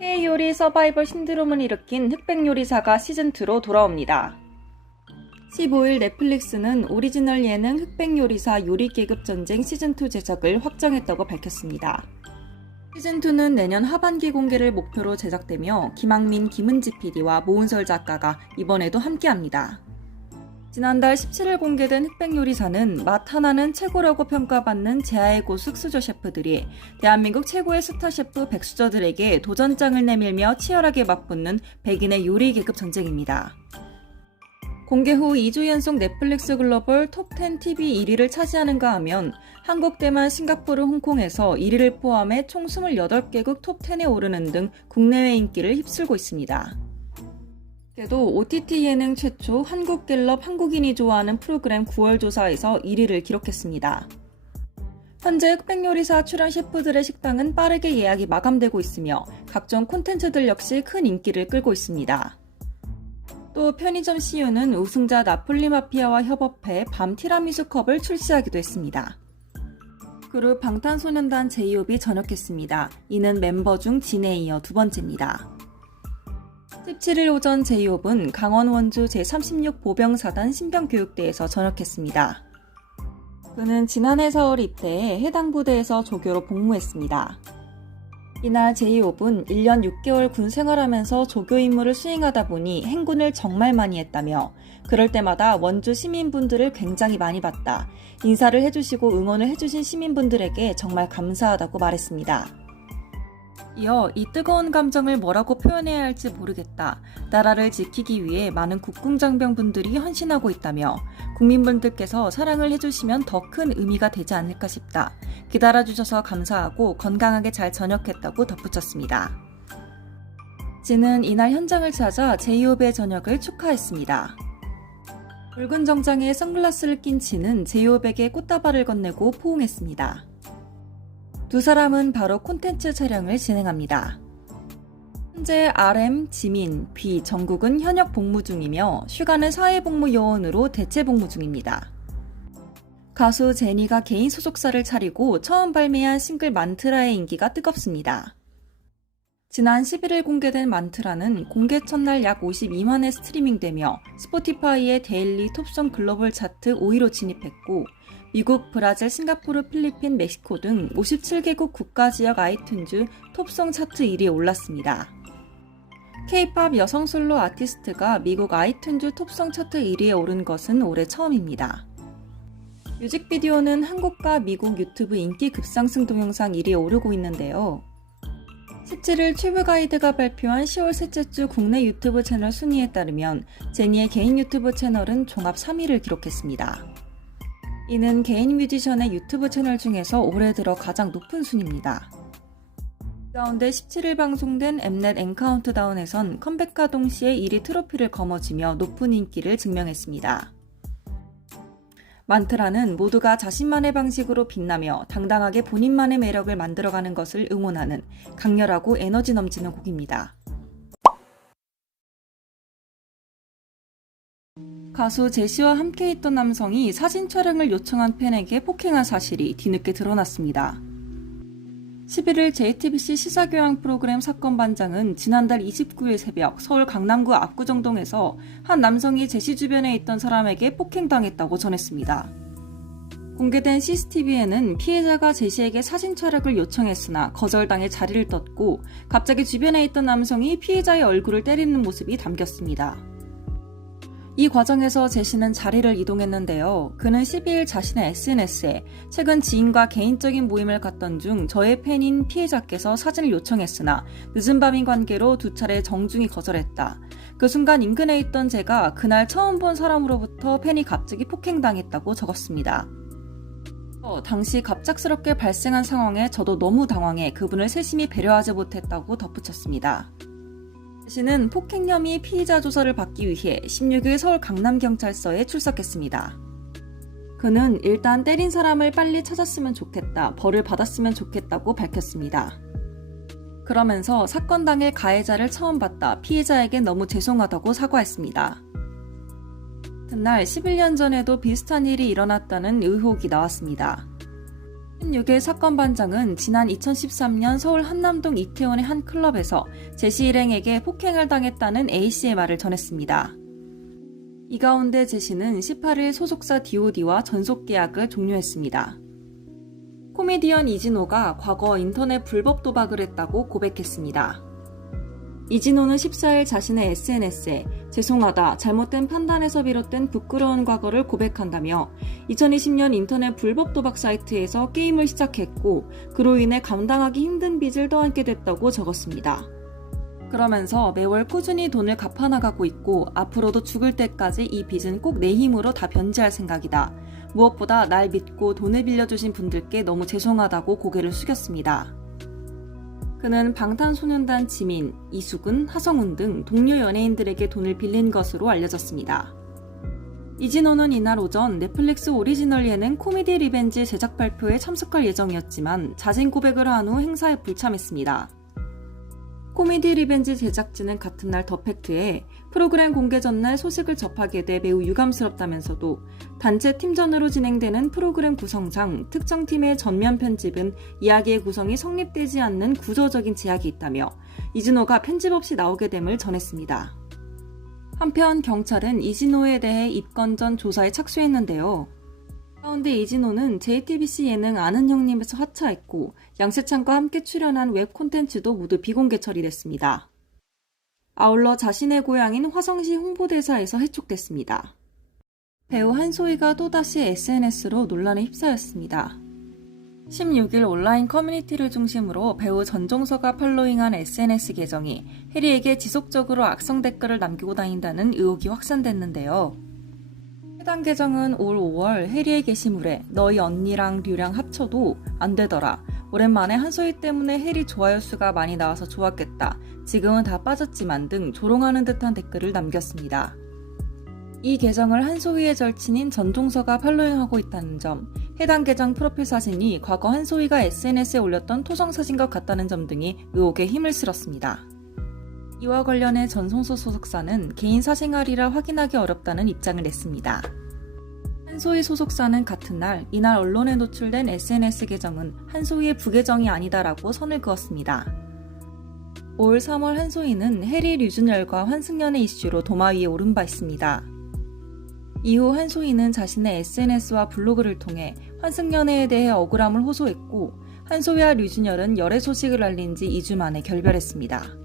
K요리 서바이벌 신드롬을 일으킨 흑백요리사가 시즌2로 돌아옵니다. 15일 넷플릭스는 오리지널 예능 흑백요리사 요리계급전쟁 시즌2 제작을 확정했다고 밝혔습니다. 시즌2는 내년 하반기 공개를 목표로 제작되며 김학민, 김은지 PD와 모은설 작가가 이번에도 함께합니다. 지난달 17일 공개된 흑백요리사는 맛 하나는 최고라고 평가받는 제아의 고수 수저 셰프들이 대한민국 최고의 스타 셰프 백수저들에게 도전장을 내밀며 치열하게 맞붙는 백인의 요리 계급 전쟁입니다. 공개 후 2주 연속 넷플릭스 글로벌 톱10 TV 1위를 차지하는가 하면 한국, 대만, 싱가포르, 홍콩에서 1위를 포함해 총 28개국 톱10에 오르는 등 국내외 인기를 휩쓸고 있습니다. 또 OTT 예능 최초 한국갤럽 한국인이 좋아하는 프로그램 9월 조사에서 1위를 기록했습니다. 현재 흑백요리사 출연 셰프들의 식당은 빠르게 예약이 마감되고 있으며 각종 콘텐츠들 역시 큰 인기를 끌고 있습니다. 또 편의점 CU는 우승자 나폴리 마피아와 협업해 밤 티라미수 컵을 출시하기도 했습니다. 그룹 방탄소년단 제이홉이 전역했습니다. 이는 멤버 중 진에 이어 두 번째입니다. 17일 오전 제이홉은 강원 원주 제36 보병사단 신병교육대에서 전역했습니다. 그는 지난해 4월 입대해 해당 부대에서 조교로 복무했습니다. 이날 제이홉은 1년 6개월 군 생활하면서 조교 임무를 수행하다 보니 행군을 정말 많이 했다며 그럴 때마다 원주 시민분들을 굉장히 많이 봤다. 인사를 해주시고 응원을 해주신 시민분들에게 정말 감사하다고 말했습니다. 이어 이 뜨거운 감정을 뭐라고 표현해야 할지 모르겠다. 나라를 지키기 위해 많은 국궁장병분들이 헌신하고 있다며 국민분들께서 사랑을 해주시면 더 큰 의미가 되지 않을까 싶다. 기다려주셔서 감사하고 건강하게 잘 전역했다고 덧붙였습니다. 진은 이날 현장을 찾아 제이홉의 전역을 축하했습니다. 붉은 정장에 선글라스를 낀 진은 제이홉에게 꽃다발을 건네고 포옹했습니다. 두 사람은 바로 콘텐츠 촬영을 진행합니다. 현재 RM, 지민, B, 정국은 현역 복무 중이며 슈가는 사회복무 요원으로 대체 복무 중입니다. 가수 제니가 개인 소속사를 차리고 처음 발매한 싱글 만트라의 인기가 뜨겁습니다. 지난 11일 공개된 만트라는 공개 첫날 약 52만회 스트리밍되며 스포티파이의 데일리 톱송 글로벌 차트 5위로 진입했고 미국, 브라질, 싱가포르, 필리핀, 멕시코 등 57개국 국가 지역 아이튠즈 톱송 차트 1위에 올랐습니다. K-팝 여성 솔로 아티스트가 미국 아이튠즈 톱송 차트 1위에 오른 것은 올해 처음입니다. 뮤직비디오는 한국과 미국 유튜브 인기 급상승 동영상 1위에 오르고 있는데요. 17일 튜브가이드가 발표한 10월 셋째 주 국내 유튜브 채널 순위에 따르면 제니의 개인 유튜브 채널은 종합 3위를 기록했습니다. 이는 개인 뮤지션의 유튜브 채널 중에서 올해 들어 가장 높은 순위입니다. 가운데 17일 방송된 엠넷 엔카운트다운에선 컴백과 동시에 1위 트로피를 거머쥐며 높은 인기를 증명했습니다. 만트라는 모두가 자신만의 방식으로 빛나며 당당하게 본인만의 매력을 만들어가는 것을 응원하는 강렬하고 에너지 넘치는 곡입니다. 가수 제시와 함께 있던 남성이 사진 촬영을 요청한 팬에게 폭행한 사실이 뒤늦게 드러났습니다. 11일 JTBC 시사교양 프로그램 사건 반장은 지난달 29일 새벽 서울 강남구 압구정동에서 한 남성이 제시 주변에 있던 사람에게 폭행당했다고 전했습니다. 공개된 CCTV에는 피해자가 제시에게 사진 촬영을 요청했으나 거절당해 자리를 떴고 갑자기 주변에 있던 남성이 피해자의 얼굴을 때리는 모습이 담겼습니다. 이 과정에서 제시는 자리를 이동했는데요. 그는 12일 자신의 SNS에 최근 지인과 개인적인 모임을 갔던 중 저의 팬인 피해자께서 사진을 요청했으나 늦은 밤인 관계로 두 차례 정중히 거절했다. 그 순간 인근에 있던 제가 그날 처음 본 사람으로부터 팬이 갑자기 폭행당했다고 적었습니다. 당시 갑작스럽게 발생한 상황에 저도 너무 당황해 그분을 세심히 배려하지 못했다고 덧붙였습니다. 제시는 폭행 혐의 피의자 조사를 받기 위해 16일 서울 강남경찰서에 출석했습니다. 그는 일단 때린 사람을 빨리 찾았으면 좋겠다, 벌을 받았으면 좋겠다고 밝혔습니다. 그러면서 사건 당일 가해자를 처음 봤다, 피해자에게 너무 죄송하다고 사과했습니다. 그날 11년 전에도 비슷한 일이 일어났다는 의혹이 나왔습니다. 16일 사건 반장은 지난 2013년 서울 한남동 이태원의 한 클럽에서 제시 일행에게 폭행을 당했다는 A씨의 말을 전했습니다. 이 가운데 제시는 18일 소속사 DOD와 전속 계약을 종료했습니다. 코미디언 이진호가 과거 인터넷 불법 도박을 했다고 고백했습니다. 이진호는 14일 자신의 SNS에 죄송하다, 잘못된 판단에서 비롯된 부끄러운 과거를 고백한다며 2020년 인터넷 불법 도박 사이트에서 게임을 시작했고 그로 인해 감당하기 힘든 빚을 떠안게 됐다고 적었습니다. 그러면서 매월 꾸준히 돈을 갚아나가고 있고 앞으로도 죽을 때까지 이 빚은 꼭 내 힘으로 다 변제할 생각이다. 무엇보다 날 믿고 돈을 빌려주신 분들께 너무 죄송하다고 고개를 숙였습니다. 그는 방탄소년단 지민, 이수근, 하성운 등 동료 연예인들에게 돈을 빌린 것으로 알려졌습니다. 이진호는 이날 오전 넷플릭스 오리지널 예능 코미디 리벤지 제작 발표에 참석할 예정이었지만 자진 고백을 한 후 행사에 불참했습니다. 코미디 리벤지 제작진은 같은 날 더 팩트에 프로그램 공개 전날 소식을 접하게 돼 매우 유감스럽다면서도 단체 팀전으로 진행되는 프로그램 구성상 특정 팀의 전면 편집은 이야기의 구성이 성립되지 않는 구조적인 제약이 있다며 이진호가 편집 없이 나오게 됨을 전했습니다. 한편 경찰은 이진호에 대해 입건 전 조사에 착수했는데요. 가운데 이진호는 JTBC 예능 아는 형님에서 하차했고 양세찬과 함께 출연한 웹 콘텐츠도 모두 비공개 처리됐습니다. 아울러 자신의 고향인 화성시 홍보대사에서 해촉됐습니다. 배우 한소희가 또다시 SNS로 논란에 휩싸였습니다. 16일 온라인 커뮤니티를 중심으로 배우 전종서가 팔로잉한 SNS 계정이 해리에게 지속적으로 악성 댓글을 남기고 다닌다는 의혹이 확산됐는데요. 해당 계정은 올 5월 해리의 게시물에 너희 언니랑 류랑 합쳐도 안 되더라. 오랜만에 한소희 때문에 해리 좋아요 수가 많이 나와서 좋았겠다. 지금은 다 빠졌지만 등 조롱하는 듯한 댓글을 남겼습니다. 이 계정을 한소희의 절친인 전종서가 팔로잉하고 있다는 점, 해당 계정 프로필 사진이 과거 한소희가 SNS에 올렸던 토성 사진과 같다는 점 등이 의혹에 힘을 실었습니다. 이와 관련해 전송서 소속사는 개인 사생활이라 확인하기 어렵다는 입장을 냈습니다. 한소희 소속사는 같은 날, 이날 언론에 노출된 SNS 계정은 한소희의 부계정이 아니다라고 선을 그었습니다. 올 3월 한소희는 해리 류준열과 환승연애 이슈로 도마 위에 오른 바 있습니다. 이후 한소희는 자신의 SNS와 블로그를 통해 환승연애에 대해 억울함을 호소했고 한소희와 류준열은 열애 소식을 알린 지 2주 만에 결별했습니다.